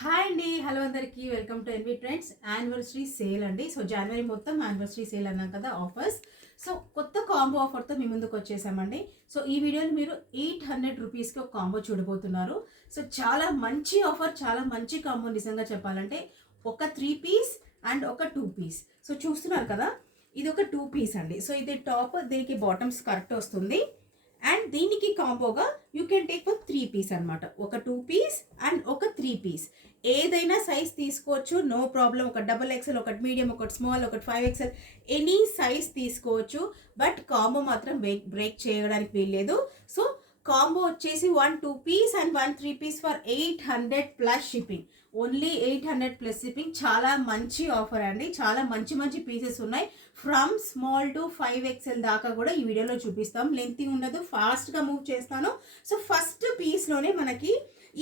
Hi అండి, hello అందరికీ, welcome to NV trends anniversary sale అండి. సో జనవరి మొత్తం యానివర్సరీ సేల్ అన్నాం కదా, ఆఫర్స్. సో కొత్త కాంబో ఆఫర్తో మీ ముందుకు వచ్చేసామండి. సో ఈ వీడియోలో మీరు 800 రూపీస్కి ఒక కాంబో చూడబోతున్నారు. సో చాలా మంచి ఆఫర్, చాలా మంచి కాంబో నిజంగా చెప్పాలంటే. ఒక 3 పీస్ అండ్ ఒక 2 పీస్. సో చూస్తున్నారు కదా, ఇది ఒక 2 పీస్ అండి. సో ఇది టాప్, దీనికి బాటమ్స్ కరెక్ట్ వస్తుంది. అండ్ దీనికి కాంబోగా యూ కెన్ టేక్ ఒక 3 పీస్ అనమాట. ఒక 2 పీస్ అండ్ ఒక 3 పీస్. ఏదైనా సైజ్ తీసుకోవచ్చు, నో ప్రాబ్లం. ఒక XXL, ఒకటి మీడియం, ఒకటి స్మాల్, ఒకటి 5XL, ఎనీ సైజ్ తీసుకోవచ్చు. బట్ కాంబో మాత్రం బ్రేక్ చేయడానికి వీల్లేదు. సో కాంబో వచ్చేసి 1 2 piece and 1 3 piece for 800 plus shipping. Only 800 plus shipping. చాలా మంచి ఆఫర్ అండి. చాలా మంచి మంచి పీసెస్ ఉన్నాయి. ఫ్రమ్ స్మాల్ టు 5XL దాకా కూడా ఈ వీడియోలో చూపిస్తాం. లెంతీ ఉండదు, ఫాస్ట్గా మూవ్ చేస్తాను. సో ఫస్ట్ పీస్లోనే మనకి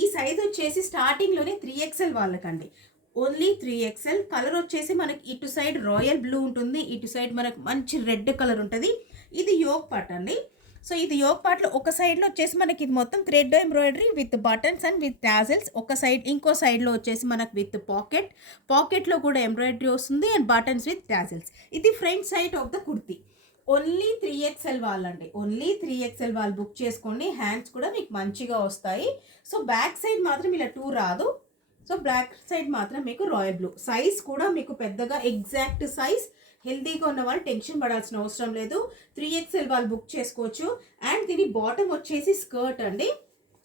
ఈ సైజ్ వచ్చేసి స్టార్టింగ్లోనే 3XL వాళ్ళకండి. Only 3XL. కలర్ వచ్చేసి మనకి ఇటు సైడ్ రాయల్ బ్లూ ఉంటుంది, ఇటు సైడ్ మనకు మంచి రెడ్ కలర్ ఉంటుంది. ఇది యోక్ పార్ట్ అండి. సో ఇది యోక్ పార్ట్లో ఒక సైడ్లో వచ్చేసి మనకి ఇది మొత్తం thread embroidery with buttons and with tassels. ఒక సైడ్, ఇంకో సైడ్లో వచ్చేసి మనకు విత్ పాకెట్లో కూడా ఎంబ్రాయిడరీ వస్తుంది అండ్ బటన్స్ విత్ టాజల్స్. ఇది front side of the kurti. Only 3XL వాళ్ళండి. ఓన్లీ 3XL వాళ్ళు బుక్ చేసుకోండి. హ్యాండ్స్ కూడా మీకు మంచిగా వస్తాయి. సో బ్యాక్ సైడ్ మాత్రం ఇలా 2 రాదు. సో బ్యాక్ సైడ్ మాత్రం మీకు రాయల్ బ్లూ. సైజ్ కూడా మీకు పెద్దగా ఎగ్జాక్ట్ సైజ్. హెల్దీగా ఉన్న వాళ్ళు టెన్షన్ పడాల్సిన అవసరం లేదు. 3XL వాళ్ళు బుక్ చేసుకోవచ్చు. అండ్ దీని బాటమ్ వచ్చేసి స్కర్ట్ అండి.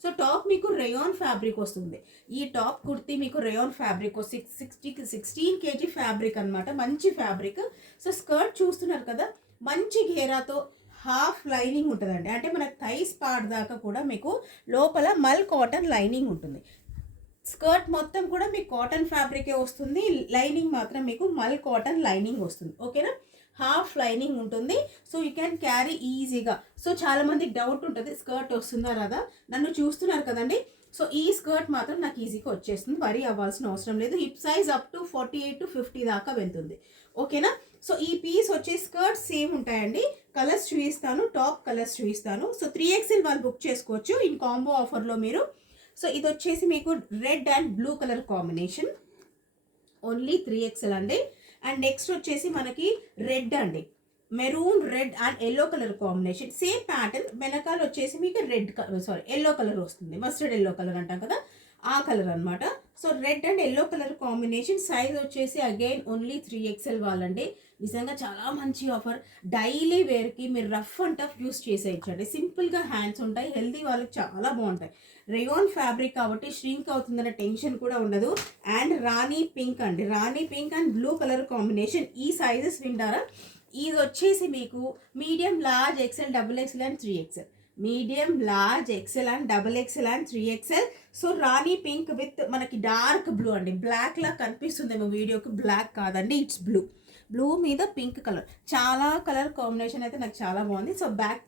సో టాప్ మీకు రేయాన్ ఫ్యాబ్రిక్ వస్తుంది. ఈ టాప్ కుర్తీ మీకు రేయాన్ ఫ్యాబ్రిక్ 16 kg ఫ్యాబ్రిక్ అనమాట. మంచి ఫ్యాబ్రిక్. సో స్కర్ట్ చూస్తున్నారు కదా, మంచి ఘేరాతో హాఫ్ లైనింగ్ ఉంటుందండి. అంటే మనకు థైస్ పార్ట్ దాకా కూడా మీకు లోపల మల్ కాటన్ లైనింగ్ ఉంటుంది. స్కర్ట్ మొత్తం కూడా మీకు కాటన్ ఫ్యాబ్రికే వస్తుంది. లైనింగ్ మాత్రం మీకు మల్ కాటన్ లైనింగ్ వస్తుంది. ఓకేనా, హాఫ్ లైనింగ్ ఉంటుంది. సో యూ క్యాన్ క్యారీ ఈజీగా. సో చాలా మందికి డౌట్ ఉంటుంది, స్కర్ట్ వస్తుందా రాదా. నన్ను చూస్తున్నారు కదండి. సో ఈ స్కర్ట్ మాత్రం నాకు ఈజీగా వచ్చేస్తుంది, వరీ అవ్వాల్సిన అవసరం లేదు. Hip size up to 48 to 50 దాకా వెళ్తుంది. ఓకేనా. సో ఈ పీస్ వచ్చే స్కర్ట్ సేమ్ ఉంటాయండి. కలర్స్ చూపిస్తాను, టాప్ కలర్స్ చూపిస్తాను. సో 3XL వాళ్ళు బుక్ చేసుకోవచ్చు ఇన్ కాంబో ఆఫర్లో మీరు. సో ఇది వచ్చేసి మీకు red and blue colour combination. Only 3XL అండి. అండ్ నెక్స్ట్ వచ్చేసి మనకి రెడ్ అండి, maroon red and yellow colour combination. Same pattern. వెనకాల వచ్చేసి మీకు ఎల్లో కలర్ వస్తుంది. మస్టర్డ్ ఎల్లో కలర్ అంటాం కదా, ఆ కలర్ అనమాట. So red and yellow colour combination. Size వచ్చేసి అగైన్ ఓన్లీ 3XL వాళ్ళండి. నిజంగా చాలా మంచి ఆఫర్. డైలీ వేర్కి మీరు రఫ్ అండ్ టఫ్ యూస్ చేసేయచ్చండి. సింపుల్గా హ్యాండ్స్ ఉంటాయి. హెల్తీ వాళ్ళకి చాలా బాగుంటాయి. రేయాన్ ఫ్యాబ్రిక్ కాబట్టి ష్రింక్ అవుతుందన్న టెన్షన్ కూడా ఉండదు. అండ్ రాణి పింక్ అండి, rani pink and blue colour combination. ఈ సైజెస్ వింటారా, ఇది వచ్చేసి మీకు medium, large, XL, XXL and 3XL. Medium, large, XL and XXL and 3XL. So rani pink with మనకి డార్క్ బ్లూ అండి. బ్లాక్ లా కనిపిస్తుందేమో వీడియోకి, బ్లాక్ కాదండి, ఇట్స్ బ్లూ. బ్లూ మీద పింక్ కలర్. చాలా కలర్ కాంబినేషన్ అయితే నాకు చాలా బాగుంది. సో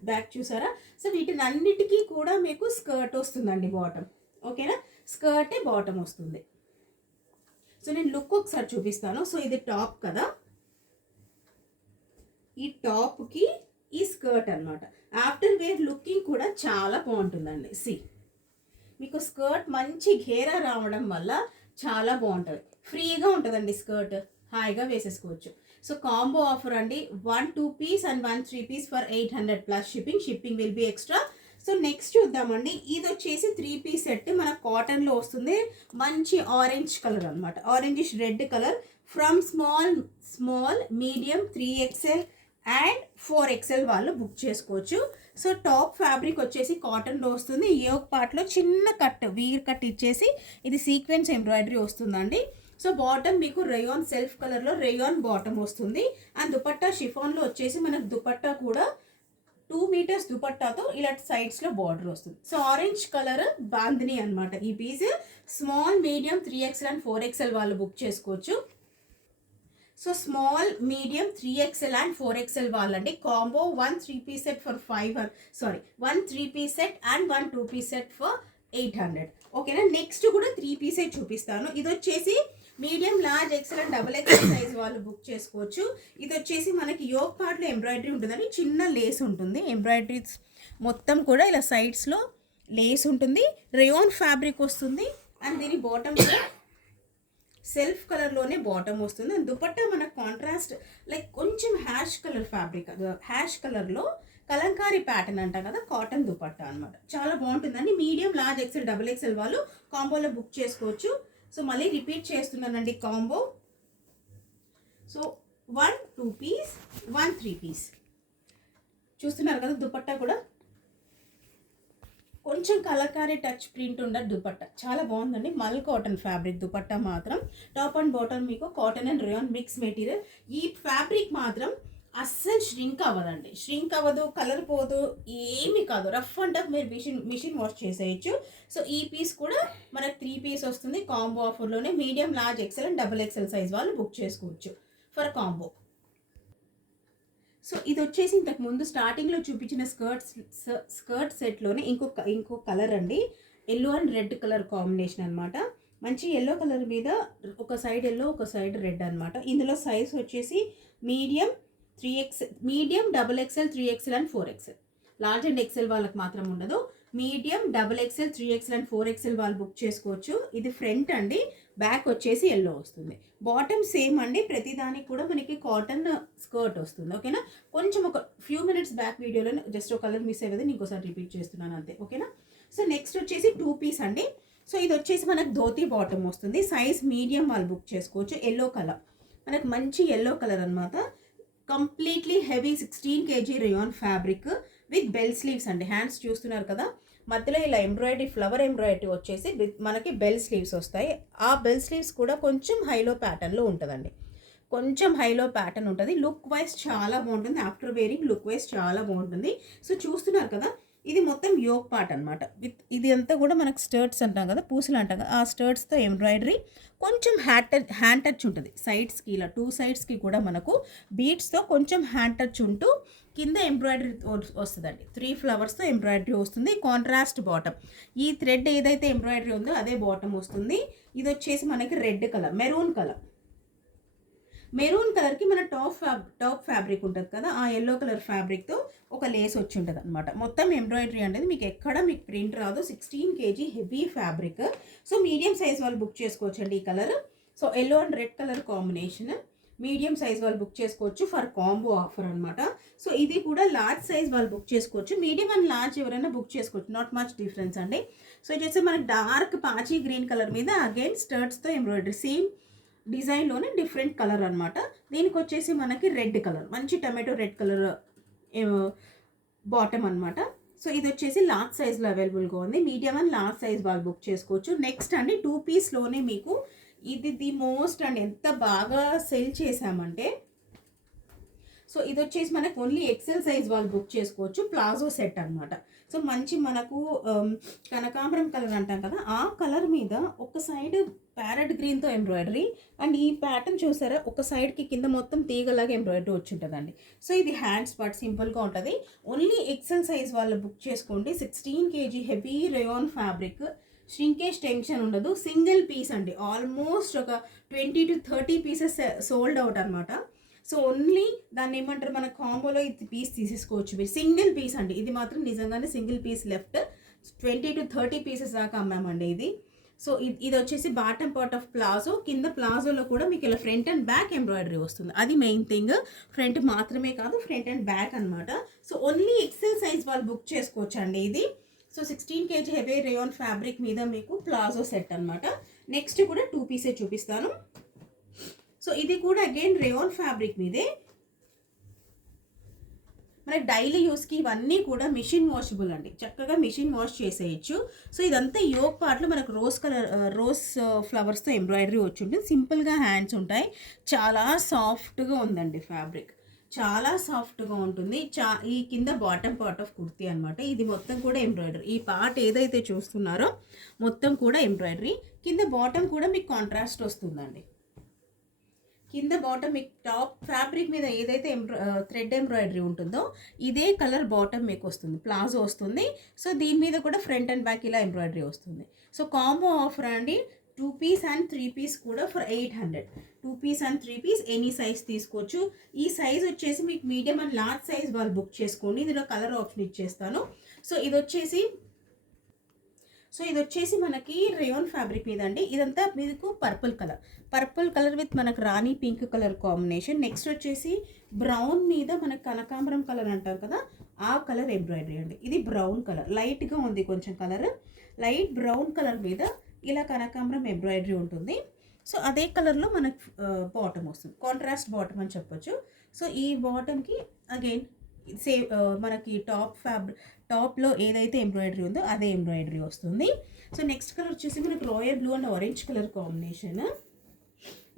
బ్యాక్ చూసారా. సో వీటిని అన్నిటికీ కూడా మీకు స్కర్ట్ వస్తుందండి, బాటమ్. ఓకేనా, స్కర్టే బాటమ్ వస్తుంది. సో నేను లుక్ ఒకసారి చూపిస్తాను. సో ఇది టాప్ కదా, ఈ టాప్కి ఈ స్కర్ట్ అనమాట. ఆఫ్టర్ వేర్ లుకింగ్ కూడా చాలా బాగుంటుందండి. మీకు స్కర్ట్ మంచి ఘేరా రావడం వల్ల చాలా బాగుంటుంది. ఫ్రీగా ఉంటుందండి స్కర్ట్, హాయిగా వేసేసుకోవచ్చు. సో కాంబో ఆఫర్ అండి. 1 2 piece and 1 3 piece for 800 plus shipping will be extra. So next చూద్దామండి. ఇది వచ్చేసి 3 పీస్ సెట్ మన కాటన్లో వస్తుంది. మంచి ఆరెంజ్ కలర్ అనమాట, orangish red colour. From small medium 3XL and 4XL వాళ్ళు బుక్ చేసుకోవచ్చు. సో టాప్ ఫ్యాబ్రిక్ వచ్చేసి కాటన్లో వస్తుంది. యోక్ పార్ట్లో చిన్న కట్, వీర్ కట్ ఇచ్చేసి ఇది సీక్వెన్స్ ఎంబ్రాయిడరీ వస్తుందండి. సో బాటమ్ మీకు రేయాన్ సెల్ఫ్ కలర్లో రేయాన్ బాటమ్ వస్తుంది. అండ్ దుపట్టా షిఫాన్లో వచ్చేసి మనకు దుపట్టా కూడా 2 meters దుపట్టాతో ఇలా సైడ్స్లో బార్డర్ వస్తుంది. సో ఆరెంజ్ కలర్ బాందిని అనమాట ఈ piece. Small, medium 3XL and 4XL వాళ్ళు బుక్ చేసుకోవచ్చు. So small, medium 3XL and 4XL వాళ్ళండి. Combo 1 3 piece set for 1 3 piece set and 1 2 piece set for 800. ఓకేనా. నెక్స్ట్ కూడా 3 పీసే చూపిస్తాను. ఇది వచ్చేసి medium, large, XL and XXL size వాళ్ళు బుక్ చేసుకోవచ్చు. ఇది వచ్చేసి మనకి యోక్ పార్ట్లో ఎంబ్రాయిడరీ ఉంటుందని చిన్న లేస్ ఉంటుంది. ఎంబ్రాయిడరీస్ మొత్తం కూడా ఇలా సైడ్స్లో లేస్ ఉంటుంది. రేయాన్ ఫ్యాబ్రిక్ వస్తుంది. అండ్ దీని బాటమ్ కూడా సెల్ఫ్ కలర్లోనే బాటమ్ వస్తుంది. అండ్ దుపట్టా మనకు కాంట్రాస్ట్ లైక్ కొంచెం హ్యాష్ కలర్ ఫ్యాబ్రిక్, హ్యాష్ కలర్లో కలంకారీ ప్యాటర్న్ అంటాం కదా, కాటన్ దుపట్టా అనమాట. చాలా బాగుంటుందండి. Medium, large, XL, double XL వాళ్ళు కాంబోలో బుక్ చేసుకోవచ్చు. సో మళ్ళీ రిపీట్ చేస్తున్నానండి కాంబో. So 1 2 piece, 1 3 piece. చూస్తున్నారు కదా దుపట్టా కూడా కొంచెం కలకారీ టచ్ ప్రింట్ ఉన్న దుపట్టా చాలా బాగుందండి. మల్ కాటన్ ఫ్యాబ్రిక్ దుపట్టా మాత్రం. టాప్ అండ్ బాటమ్ మీకు cotton and rayon mix material. ఈ ఫ్యాబ్రిక్ మాత్రం అస్సలు ష్రింక్ అవ్వదండి, ష్రింక్ అవ్వదు, కలర్ పోదు, ఏమీ కాదు. రఫ్ అండ్ టఫ్ మీరు మిషన్ వాష్ చేసేయచ్చు. సో ఈ పీస్ కూడా మనకు 3 పీస్ వస్తుంది కాంబో ఆఫర్లోనే. Medium, large, XL and double XL size వాళ్ళు బుక్ చేసుకోవచ్చు ఫర్ కాంబో. సో ఇది వచ్చేసి ఇంతకు ముందు స్టార్టింగ్లో చూపించిన స్కర్ట్ సెట్లోనే ఇంకో కలర్ అండి. Yellow and red colour combination అనమాట. మంచి ఎల్లో కలర్ మీద ఒక సైడ్ ఎల్లో, ఒక సైడ్ రెడ్ అనమాట. ఇందులో సైజ్ వచ్చేసి medium, 3X, medium, double XL, 3XL and 4XL. Large and XL వాళ్ళకి మాత్రం ఉండదు. Medium, double XL, 3XL and 4XL వాళ్ళు బుక్ చేసుకోవచ్చు. ఇది ఫ్రంట్ అండి, బ్యాక్ వచ్చేసి ఎల్లో వస్తుంది. బాటమ్ సేమ్ అండి, ప్రతిదానికి కూడా మనకి కాటన్ స్కర్ట్ వస్తుంది. ఓకేనా. కొంచెం ఒక ఫ్యూ మినిట్స్ బ్యాక్ వీడియోలో జస్ట్ ఒక కలర్ మిస్ అయ్యేది, ఇంకోసారి రిపీట్ చేస్తున్నాను అంతే. ఓకేనా. సో నెక్స్ట్ వచ్చేసి 2 పీస్ అండి. సో ఇది వచ్చేసి మనకు ధోతి బాటమ్ వస్తుంది. సైజ్ మీడియం వాళ్ళు బుక్ చేసుకోవచ్చు. ఎల్లో కలర్, మనకు మంచి ఎల్లో కలర్ అనమాట. Completely heavy 16 kg rayon fabric with bell sleeves అండి. హ్యాండ్స్ చూస్తున్నారు కదా, మధ్యలో ఇలా ఎంబ్రాయిడరీ, ఫ్లవర్ ఎంబ్రాయిడరీ వచ్చేసి మనకి బెల్ స్లీవ్స్ వస్తాయి. ఆ బెల్ స్లీవ్స్ కూడా కొంచెం హైలో ప్యాటర్న్లో ఉంటుందండి, కొంచెం హైలో ప్యాటర్న్ ఉంటుంది. లుక్ వైజ్ చాలా బాగుంటుంది. ఆఫ్టర్ వేరింగ్ లుక్ వైజ్ చాలా బాగుంటుంది. సో చూస్తున్నారు కదా, ఇది మొత్తం యోక్ పార్ట్ అనమాట. విత్ ఇది అంతా కూడా మనకు స్టర్ట్స్ అంటాం కదా, పూసలు అంటాం కదా, ఆ స్టర్ట్స్తో ఎంబ్రాయిడరీ, కొంచెం హ్యాండ్ టచ్ ఉంటుంది సైడ్స్కి. ఇలా 2 సైడ్స్కి కూడా మనకు బీడ్స్తో కొంచెం హ్యాండ్ టచ్ ఉంటూ కింద ఎంబ్రాయిడరీ వస్తుందండి. 3 ఫ్లవర్స్తో ఎంబ్రాయిడరీ వస్తుంది. కాంట్రాస్ట్ బాటమ్, ఈ థ్రెడ్ ఏదైతే ఎంబ్రాయిడరీ ఉందో అదే బాటమ్ వస్తుంది. ఇది వచ్చేసి మనకి రెడ్ కలర్, మెరూన్ కలర్కి మన టాప్ ఫ్యాబ్రిక్ ఉంటుంది కదా, ఆ ఎల్లో కలర్ ఫ్యాబ్రిక్తో ఒక లేస్ వచ్చి ఉంటుంది అనమాట. మొత్తం ఎంబ్రాయిడరీ అనేది మీకు ఎక్కడ మీకు ప్రింట్ రాదు. 16 kg heavy fabric. So medium size వాళ్ళు బుక్ చేసుకోవచ్చు అండి ఈ colour. So yellow and red colour combination, medium size వాళ్ళు బుక్ చేసుకోవచ్చు ఫర్ కాంబో ఆఫర్ అనమాట. సో ఇది కూడా లార్జ్ సైజ్ వాళ్ళు బుక్ చేసుకోవచ్చు. మీడియం అండ్ లార్జ్ ఎవరైనా బుక్ చేసుకోవచ్చు, నాట్ మచ్ డిఫరెన్స్ అండి. సో ఇది వచ్చేసి మనకి డార్క్ పాచీ గ్రీన్ కలర్ మీద అగైన్ స్టర్ట్స్తో ఎంబ్రాయిడరీ, సేమ్ డిజైన్లోనే డిఫరెంట్ కలర్ అనమాట. దీనికి వచ్చేసి మనకి రెడ్ కలర్, మంచి టమాటో రెడ్ కలర్ బాటమ్ అనమాట. సో ఇది వచ్చేసి లార్జ్ సైజ్లో అవైలబుల్గా ఉంది. మీడియం అండ్ లార్జ్ సైజ్ వాళ్ళు బుక్ చేసుకోవచ్చు. నెక్స్ట్ అండి 2 పీస్లోనే మీకు ఇది ది మోస్ట్ అండ్ ఎంత బాగా సెల్ చేసామంటే, సో ఇది వచ్చేసి మనకు ఓన్లీ ఎక్సెల్ సైజ్ వాళ్ళు బుక్ చేసుకోవచ్చు. ప్లాజో సెట్ అనమాట. సో మంచి మనకు కనకాంబరం కలర్ అంటాం కదా, ఆ కలర్ మీద ఒక సైడ్ ప్యారెట్ గ్రీన్తో ఎంబ్రాయిడరీ, అండ్ ఈ ప్యాటర్న్ చూసారా, ఒక సైడ్కి కింద మొత్తం తీగలాగా ఎంబ్రాయిడరీ వచ్చి ఉంటుందండి. సో ఇది హ్యాండ్స్ పార్ట్ సింపుల్గా ఉంటుంది. ఓన్లీ ఎక్సెల్ సైజ్ వాళ్ళు బుక్ చేసుకోండి. 16 kg heavy rayon fabric, shrinkage tension ఉండదు. సింగిల్ పీస్ అండి, ఆల్మోస్ట్ ఒక 20 to 30 పీసెస్ సోల్డ్ అవుట్ అనమాట. సో ఓన్లీ దాన్ని ఏమంటారు, మన కాంబోలో ఇది పీస్ తీసేసుకోవచ్చు మీరు. సింగిల్ పీస్ అండి, ఇది మాత్రం నిజంగానే single piece left. 20 to 30 pieces దాకా అమ్మామండి ఇది. సో ఇది వచ్చేసి బాటమ్ పార్ట్ ఆఫ్ ప్లాజో. కింద ప్లాజోలో కూడా మీకు ఇలా ఫ్రంట్ అండ్ బ్యాక్ ఎంబ్రాయిడరీ వస్తుంది. అది మెయిన్ థింగ్. ఫ్రంట్ మాత్రమే కాదు, ఫ్రంట్ అండ్ బ్యాక్ అనమాట. సో ఓన్లీ ఎక్సెల్ సైజ్ వాళ్ళు బుక్ చేసుకోవచ్చు అండి ఇది. So 16 kg heavy rayon fabric మీద మీకు ప్లాజో సెట్ అనమాట. నెక్స్ట్ కూడా 2 పీసే చూపిస్తాను. సో ఇది కూడా అగైన్ రేయాన్ ఫ్యాబ్రిక్ మీదే. మనకి డైలీ యూస్కి ఇవన్నీ కూడా మిషన్ వాషబుల్ అండి, చక్కగా మిషన్ వాష్ చేసేయచ్చు. సో ఇదంతా యోక్ పార్ట్లో మనకు రోజ్ ఫ్లవర్స్తో ఎంబ్రాయిడరీ వచ్చి ఉంటుంది. సింపుల్గా హ్యాండ్స్ ఉంటాయి. చాలా సాఫ్ట్గా ఉందండి ఫ్యాబ్రిక్, చాలా సాఫ్ట్గా ఉంటుంది. ఈ కింద బాటమ్ పార్ట్ ఆఫ్ కుర్తీ అనమాట. ఇది మొత్తం కూడా ఎంబ్రాయిడరీ. ఈ పార్ట్ ఏదైతే చూస్తున్నారో మొత్తం కూడా ఎంబ్రాయిడరీ. కింద బాటమ్ కూడా మీకు కాంట్రాస్ట్ వస్తుందండి. కింద బాటమ్ మీకు టాప్ ఫ్యాబ్రిక్ మీద ఏదైతే థ్రెడ్ ఎంబ్రాయిడరీ ఉంటుందో ఇదే కలర్ బాటమ్ మీకు వస్తుంది, ప్లాజో వస్తుంది. సో దీని మీద కూడా ఫ్రంట్ అండ్ బ్యాక్ ఇలా ఎంబ్రాయిడరీ వస్తుంది. సో కాంబో ఆఫర్ అండి. 2 పీస్ అండ్ 3 పీస్ కూడా for 800. 2 piece and 3 piece any size తీసుకోవచ్చు. ఈ సైజ్ వచ్చేసి మీకు మీడియం అండ్ లార్జ్ సైజ్ వాళ్ళు బుక్ చేసుకోండి. ఇందులో కలర్ ఆప్షన్ ఇచ్చేస్తాను. సో ఇది వచ్చేసి సో ఇది వచ్చేసి మనకి రేయాన్ ఫ్యాబ్రిక్ మీద అండి. ఇదంతా మీకు పర్పుల్ కలర్ విత్ మనకు రాణి పింక్ కలర్ కాంబినేషన్. నెక్స్ట్ వచ్చేసి బ్రౌన్ మీద మనకు కనకాంబరం కలర్ అంటారు కదా, ఆ కలర్ ఎంబ్రాయిడరీ అండి. ఇది బ్రౌన్ కలర్, లైట్గా ఉంది కొంచెం కలర్. లైట్ బ్రౌన్ కలర్ మీద ఇలా కనకాంబరం ఎంబ్రాయిడరీ ఉంటుంది. సో అదే కలర్లో మనకు బాటమ్ వస్తుంది, కాంట్రాస్ట్ బాటమ్ అని చెప్పొచ్చు. సో ఈ బాటమ్కి అగైన్ సేమ్ మనకి టాప్లో ఏదైతే ఎంబ్రాయిడరీ ఉందో అదే ఎంబ్రాయిడరీ వస్తుంది. సో నెక్స్ట్ కలర్ వచ్చేసి మనకు royal blue and orange colour combination.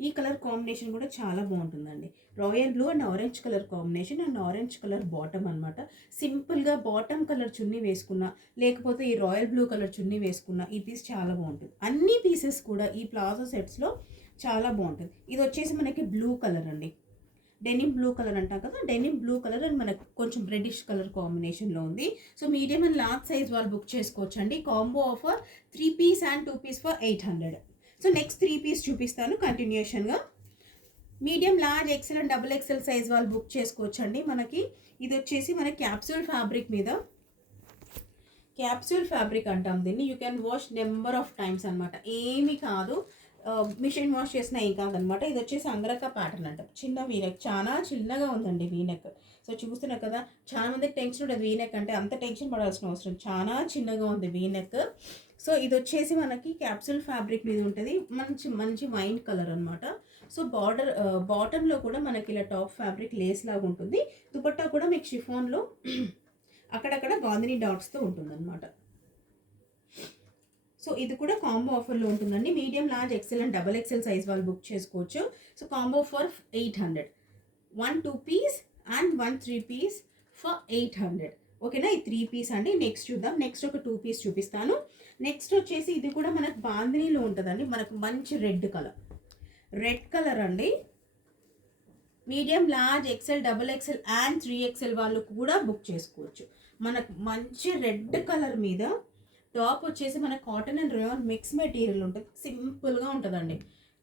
ఈ కలర్ కాంబినేషన్ కూడా చాలా బాగుంటుందండి. Royal blue and orange colour combination and orange colour bottom అనమాట. సింపుల్గా బాటమ్ కలర్ చున్నీ వేసుకున్నా, లేకపోతే ఈ రాయల్ బ్లూ కలర్ చున్నీ వేసుకున్నా ఈ పీస్ చాలా బాగుంటుంది. అన్ని పీసెస్ కూడా ఈ ప్లాజో సెట్స్లో చాలా బాగుంటుంది. ఇది వచ్చేసి మనకి బ్లూ కలర్ అండి, డెనిమ్ బ్లూ కలర్ అంటాం కదా, డెనిమ్ బ్లూ కలర్ అండ్ మనకు కొంచెం రెడ్డిష్ కలర్ కాంబినేషన్లో ఉంది. So medium and large size వాళ్ళు బుక్ చేసుకోవచ్చు అండి. Combo offer 3 piece and 2 piece for 800. So next 3 piece చూపిస్తాను కంటిన్యూషన్గా. Medium large XL and double XL size వాళ్ళు బుక్ చేసుకోవచ్చు అండి. మనకి ఇది వచ్చేసి మన క్యాప్సూల్ ఫ్యాబ్రిక్ మీద, క్యాప్సూల్ ఫ్యాబ్రిక్ అంటాం దీన్ని. You can wash number of times అనమాట, ఏమీ కాదు, మిషన్ వాష్ చేసిన ఏం కాదనమాట. ఇది వచ్చేసి అంగరక ప్యాటర్న్ అంటాం. చిన్న వీనెక్, చాలా చిన్నగా ఉందండి వీనెక్. సో చూస్తున్నారు కదా, చాలా మందికి టెన్షన్ ఉంటుంది వీనెక్ అంటే, అంత టెన్షన్ పడాల్సిన అవసరం, చాలా చిన్నగా ఉంది వీనెక్. సో ఇది వచ్చేసి మనకి క్యాప్సూల్ ఫ్యాబ్రిక్ మీద ఉంటుంది, మంచి వైన్ కలర్ అనమాట. సో బాటంలో కూడా మనకి ఇలా టాప్ ఫ్యాబ్రిక్ లేస్ లాగా ఉంటుంది. దుపట్టా కూడా మీకు షిఫాన్లో అక్కడక్కడ బాందిని డాట్స్తో ఉంటుంది అనమాట. సో ఇది కూడా కాంబో ఆఫర్లో ఉంటుందండి. Medium large XL and double XL size వాళ్ళు బుక్ చేసుకోవచ్చు. So combo for 800, 1 2 piece and 1 3 piece for 800. ఓకేనా, ఈ 3 పీస్ అండి. నెక్స్ట్ చూద్దాం. నెక్స్ట్ ఒక 2 పీస్ చూపిస్తాను. నెక్స్ట్ వచ్చేసి ఇది కూడా మనకు బాందినీలో ఉంటుందండి. మనకు మంచి రెడ్ కలర్ అండి. Medium large XL double XL and 3XL వాళ్ళు కూడా బుక్ చేసుకోవచ్చు. మనకు మంచి రెడ్ కలర్ మీద టాప్ వచ్చేసి మన cotton and rayon mix material ఉంటుంది. సింపుల్గా ఉంటుందండి,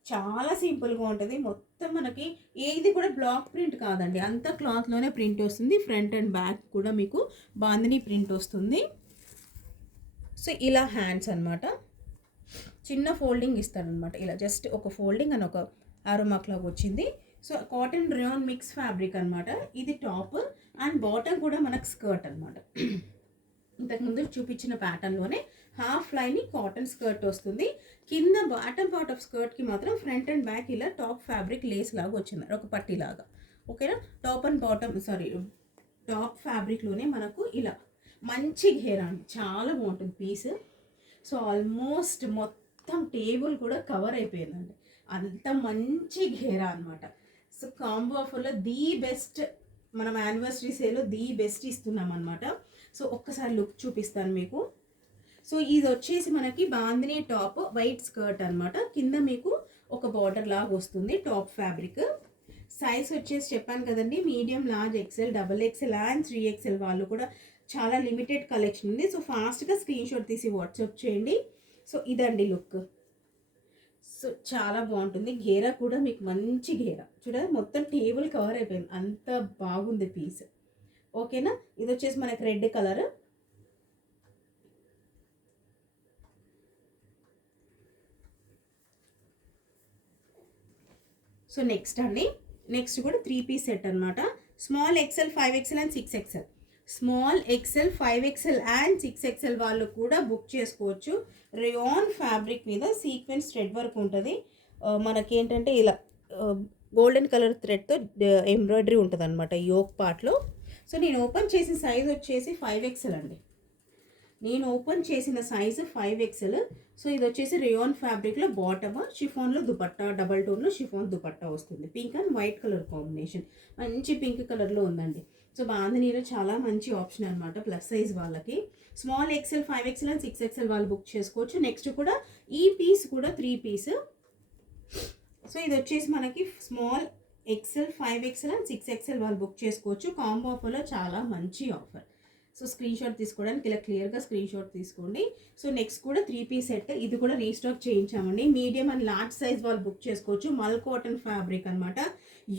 చాలా సింపుల్గా ఉంటుంది. మొత్తం మనకి ఏది కూడా బ్లాక్ ప్రింట్ కాదండి, అంతా క్లాత్లోనే ప్రింట్ వస్తుంది. ఫ్రంట్ అండ్ బ్యాక్ కూడా మీకు బాందిని ప్రింట్ వస్తుంది. సో ఇలా హ్యాండ్స్ అనమాట, చిన్న ఫోల్డింగ్ ఇస్తారనమాట. ఇలా జస్ట్ ఒక ఫోల్డింగ్ అని ఒక ఆరోమాక్ లాగా వచ్చింది. So cotton rayon mix fabric అనమాట. ఇది టాప్ అండ్ బాటమ్ కూడా మనకు స్కర్ట్ అనమాట. ఇంతకుముందు చూపించిన ప్యాటర్న్లోనే హాఫ్ లైన్ కాటన్ స్కర్ట్ వస్తుంది. కింద బాటమ్ పార్ట్ ఆఫ్ స్కర్ట్కి మాత్రం ఫ్రంట్ అండ్ బ్యాక్ ఇలా టాప్ ఫ్యాబ్రిక్ లేస్ లాగా వచ్చింది, ఒక పట్టీలాగా. ఓకేనా, టాప్ ఫ్యాబ్రిక్లోనే మనకు ఇలా మంచి ఘేరా అండి, చాలా బాగుంటుంది పీస్. సో ఆల్మోస్ట్ మొత్తం టేబుల్ కూడా కవర్ అయిపోయిందండి, అంత మంచి ఘేరా అనమాట. సో కాంబో ఆఫర్లో ది బెస్ట్, మనం యానివర్సరీ సేల్లో ది బెస్ట్ ఇస్తున్నాం అనమాట. సో ఒక్కసారి లుక్ చూపిస్తాను మీకు. సో ఇది వచ్చేసి మనకి బాందిని టాప్, వైట్ స్కర్ట్ అనమాట. కింద మీకు ఒక బార్డర్ లాగా వస్తుంది టాప్ ఫ్యాబ్రిక్. సైజ్ వచ్చేసి చెప్పాను కదండి, medium large XL double XL and 3XL వాళ్ళు కూడా చాలా లిమిటెడ్ కలెక్షన్ ఉంది. సో ఫాస్ట్గా స్క్రీన్ షాట్ తీసి వాట్సాప్ చేయండి. సో ఇదండి లుక్. సో చాలా బాగుంటుంది. ఘేరా కూడా మీకు మంచి ఘేరా, చూడండి మొత్తం టేబుల్ కవర్ అయిపోయింది, అంత బాగుంది పీస్. ఓకేనా, ఇది వచ్చేసి మనకి రెడ్ కలర్. సో నెక్స్ట్ అండి, నెక్స్ట్ కూడా 3 పీస్ సెట్ అనమాట. Small XL 5XL and 6XL, small XL 5XL and 6XL వాళ్ళు కూడా బుక్ చేసుకోవచ్చు. రేయాన్ ఫ్యాబ్రిక్ మీద సీక్వెన్స్ థ్రెడ్ వర్క్ ఉంటుంది. మనకేంటంటే ఇలా గోల్డెన్ కలర్ థ్రెడ్తో ఎంబ్రాయిడరీ ఉంటుంది అనమాట యోక్ పార్ట్లో. సో నేను ఓపెన్ చేసిన సైజ్ వచ్చేసి 5XL అండి, నేను ఓపెన్ చేసిన సైజు 5XL. సో ఇది వచ్చేసి రేయాన్ ఫ్యాబ్రిక్లో బాటమ్, షిఫాన్లో దుపట్టా, డబల్ టోన్లో షిఫాన్ దుపట్టా వస్తుంది. Pink and white colour combination, మంచి పింక్ కలర్లో ఉందండి. సో బాందినీలో చాలా మంచి ఆప్షన్ అనమాట ప్లస్ సైజ్ వాళ్ళకి. Small XL 5XL and 6XL వాళ్ళు బుక్ చేసుకోవచ్చు. నెక్స్ట్ కూడా ఈ పీస్ కూడా 3 పీస్. సో ఇది వచ్చేసి మనకి small XL 5XL and 6XL వాళ్ళు బుక్ చేసుకోవచ్చు. కాంబో ఆఫర్లో చాలా మంచి ఆఫర్. సో స్క్రీన్ షాట్ తీసుకోవడానికి ఇలా క్లియర్గా స్క్రీన్ షాట్ తీసుకోండి. సో నెక్స్ట్ కూడా 3 పీస్ సెట్, ఇది కూడా రీస్టాక్ చేయించామండి. మీడియం అండ్ లార్జ్ సైజ్ వాళ్ళు బుక్ చేసుకోవచ్చు. మల్ కాటన్ ఫ్యాబ్రిక్ అనమాట.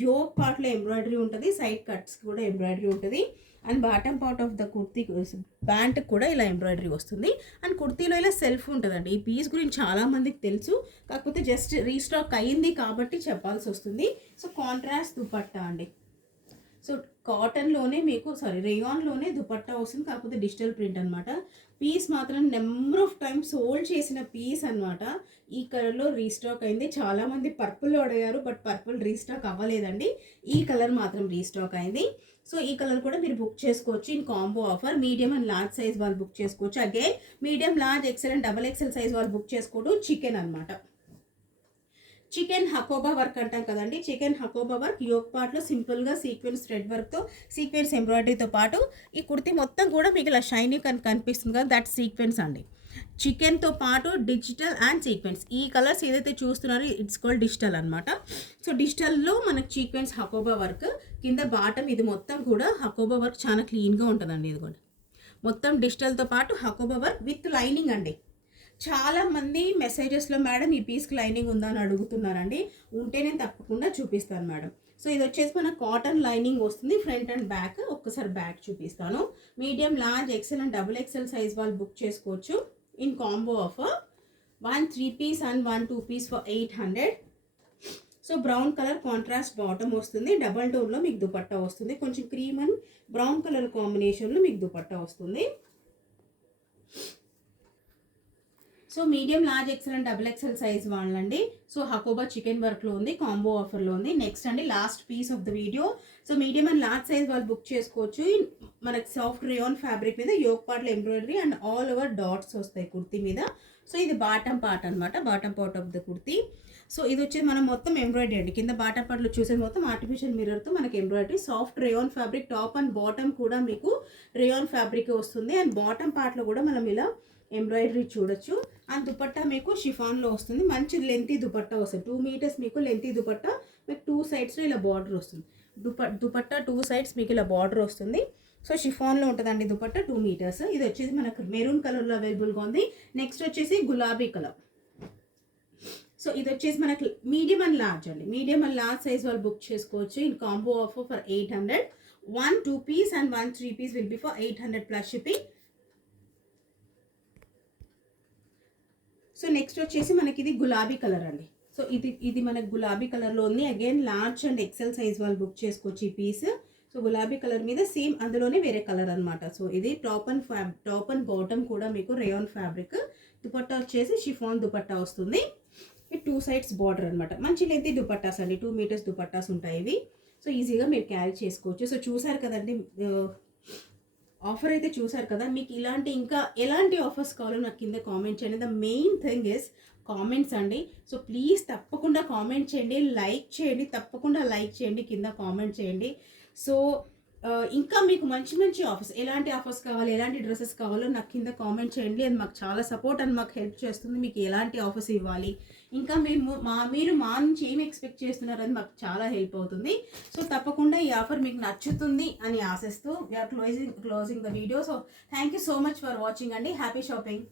యోక్ పార్ట్లో ఎంబ్రాయిడరీ ఉంటుంది, సైడ్ కట్స్కి కూడా ఎంబ్రాయిడరీ ఉంటుంది. And bottom part of the kurti pant కూడా ఇలా ఎంబ్రాయిడరీ వస్తుంది. అండ్ కుర్తీలో ఇలా సెల్ఫ్ ఉంటుందండి. ఈ పీస్ గురించి చాలామందికి తెలుసు, కాకపోతే జస్ట్ రీస్టాక్ అయ్యింది కాబట్టి చెప్పాల్సి వస్తుంది. సో కాంట్రాస్ట్ దుపట్టా అండి. సో కాటన్లోనే మీకు రేయాన్లోనే దుపట్టా వస్తుంది, కాకపోతే డిజిటల్ ప్రింట్ అనమాట. పీస్ మాత్రం నెంబర్ ఆఫ్ టైమ్స్ సోల్డ్ చేసిన పీస్ అనమాట. ఈ కలర్లో రీస్టాక్ అయింది. చాలామంది పర్పుల్లో అడిగారు, బట్ పర్పుల్ రీస్టాక్ అవ్వలేదండి. ఈ కలర్ మాత్రం రీస్టాక్ అయింది. సో ఈ కలర్ కూడా మీరు బుక్ చేసుకోవచ్చు in combo offer. Medium and large size వాళ్ళు బుక్ చేసుకోవచ్చు. Again medium, large, XL and double XL size వాళ్ళు బుక్ చేసుకోవడం. చికెన్ అనమాట. చికెన్ హకోబా వర్క్ అంటాం కదండి. చికెన్ హకోబా వర్క్ యోక్ పార్ట్లో సింపుల్గా సీక్వెన్స్ థ్రెడ్ వర్క్తో, సీక్వెన్స్ ఎంబ్రాయిడరీతో పాటు ఈ కుర్తీ మొత్తం కూడా మీకు ఇలా షైనీ కనిపిస్తుంది కదా, దట్ సీక్వెన్స్ అండి. చికెన్తో పాటు డిజిటల్ అండ్ సీక్వెన్స్, ఈ కలర్స్ ఏదైతే చూస్తున్నారో ఇట్స్ కాల్డ్ డిజిటల్ అనమాట. సో డిజిటల్లో మనకు సీక్వెన్స్ హకోబా వర్క్ కింద బాటమ్, ఇది మొత్తం కూడా హకోబా వర్క్ చాలా క్లీన్గా ఉంటుందండి. ఇది కూడా మొత్తం డిజిటల్తో పాటు హకోబా వర్క్ విత్ లైనింగ్ అండి. చాలామంది మెసేజెస్లో మేడం ఈ పీస్కి లైనింగ్ ఉందా అని అడుగుతున్నారండి. ఉంటే నేను తప్పకుండా చూపిస్తాను మేడం. సో ఇది వచ్చేసి మన కాటన్ లైనింగ్ వస్తుంది ఫ్రంట్ అండ్ బ్యాక్. ఒక్కసారి బ్యాక్ చూపిస్తాను. Medium, large, XL and double XL size వాళ్ళు బుక్ చేసుకోవచ్చు in combo offer. 1 3 piece and 1 2 piece for 800. So brown colour contrast bottom వస్తుంది. డబల్ టోన్లో మీకు దుపట్టా వస్తుంది. కొంచెం క్రీమ్ అండ్ బ్రౌన్ కలర్ కాంబినేషన్లో మీకు దుపట్టా వస్తుంది. So medium, large, XL and double XL size వాళ్ళండి. సో హకోబా చికెన్ వర్క్లో ఉంది, కాంబో ఆఫర్లో ఉంది. నెక్స్ట్ అండి last piece of the video. So medium and large size వాళ్ళు బుక్ చేసుకోవచ్చు. మనకి సాఫ్ట్ రేయాన్ ఫ్యాబ్రిక్ మీద యోక్ పార్ట్లో embroidery and all over dots వస్తాయి కుర్తీ మీద. సో ఇది బాటమ్ పార్ట్ అనమాట, bottom part of the kurti. So ఇది వచ్చేసి మనం మొత్తం ఎంబ్రాయిడరీ అండి. కింద బాటమ్ పార్ట్లో చూసేది మొత్తం ఆర్టిఫిషియల్ మిర్రర్తో మనకి embroidery. Soft rayon fabric, top and bottom కూడా మీకు రేయాన్ ఫ్యాబ్రిక్ వస్తుంది. అండ్ బాటమ్ పార్ట్లో కూడా మనం ఇలా ఎంబ్రాయిడరీ చూడొచ్చు. అండ్ దుపట్టా మీకు షిఫాన్లో వస్తుంది. మంచి లెంతీ దుపట్టా వస్తుంది. 2 మీటర్స్ మీకు లెంతీ దుపట్టా, మీకు 2 సైడ్స్లో ఇలా బార్డర్ వస్తుంది. దుపట్టా 2 సైడ్స్ మీకు ఇలా బార్డర్ వస్తుంది. సో షిఫాన్లో ఉంటుందండి దుపట్టా 2 మీటర్స్. ఇది వచ్చేసి మనకు మెరూన్ కలర్లో అవైలబుల్గా ఉంది. నెక్స్ట్ వచ్చేసి గులాబీ కలర్. సో ఇది వచ్చేసి మనకి మీడియం అండ్ లార్జ్ అండి. మీడియం అండ్ లార్జ్ సైజ్ వాళ్ళు బుక్ చేసుకోవచ్చు in combo offer for 800. 1 2 piece and 1 3 piece will be for 800 plus shipping. So next వచ్చేసి మనకి ఇది గులాబీ కలర్ అండి. సో ఇది మనకి గులాబీ కలర్లో ఉంది. Again large and XL size వాళ్ళు బుక్ చేసుకోవచ్చు ఈ పీస్. సో గులాబీ కలర్ మీద సేమ్ అందులోనే వేరే కలర్ అనమాట. సో ఇది టాప్ అండ్ బాటమ్ కూడా మీకు రేయాన్ ఫ్యాబ్రిక్. దుపట్టా వచ్చేసి షిఫాన్ దుపట్టా వస్తుంది. ఇది 2 సైడ్స్ బార్డర్ అనమాట. మంచి లెంతీ దుపట్టాస్ అండి. 2 మీటర్స్ దుపట్టాస్ ఉంటాయి ఇవి. సో ఈజీగా మీరు క్యారీ చేసుకోవచ్చు. సో చూసారు కదండి ఆఫర్ అయితే చూసారు కదా. మీకు ఇలాంటి ఇంకా ఎలాంటి ఆఫర్స్ కావాలో నాకు కింద కామెంట్ చేయండి. The main thing is comments అండి. సో ప్లీజ్ తప్పకుండా కామెంట్ చేయండి, లైక్ చేయండి, తప్పకుండా లైక్ చేయండి, కింద కామెంట్ చేయండి. సో ఇంకా మీకు మంచి మంచి ఆఫర్స్, ఎలాంటి ఆఫర్స్ కావాలి, ఎలాంటి డ్రెస్సెస్ కావాలో నాకు కింద కామెంట్ చేయండి. అది మాకు చాలా సపోర్ట్ అండ్ మాకు హెల్ప్ చేస్తుంది. మీకు ఎలాంటి ఆఫర్స్ ఇవ్వాలి, ఇంకా మీరు మా నుంచి ఏమి ఎక్స్పెక్ట్ చేస్తున్నారని మాకు చాలా హెల్ప్ అవుతుంది. సో తప్పకుండా ఈ ఆఫర్ మీకు నచ్చుతుంది అని ఆశిస్తూ we're closing the video. So thank you so much for watching అండి. Happy shopping.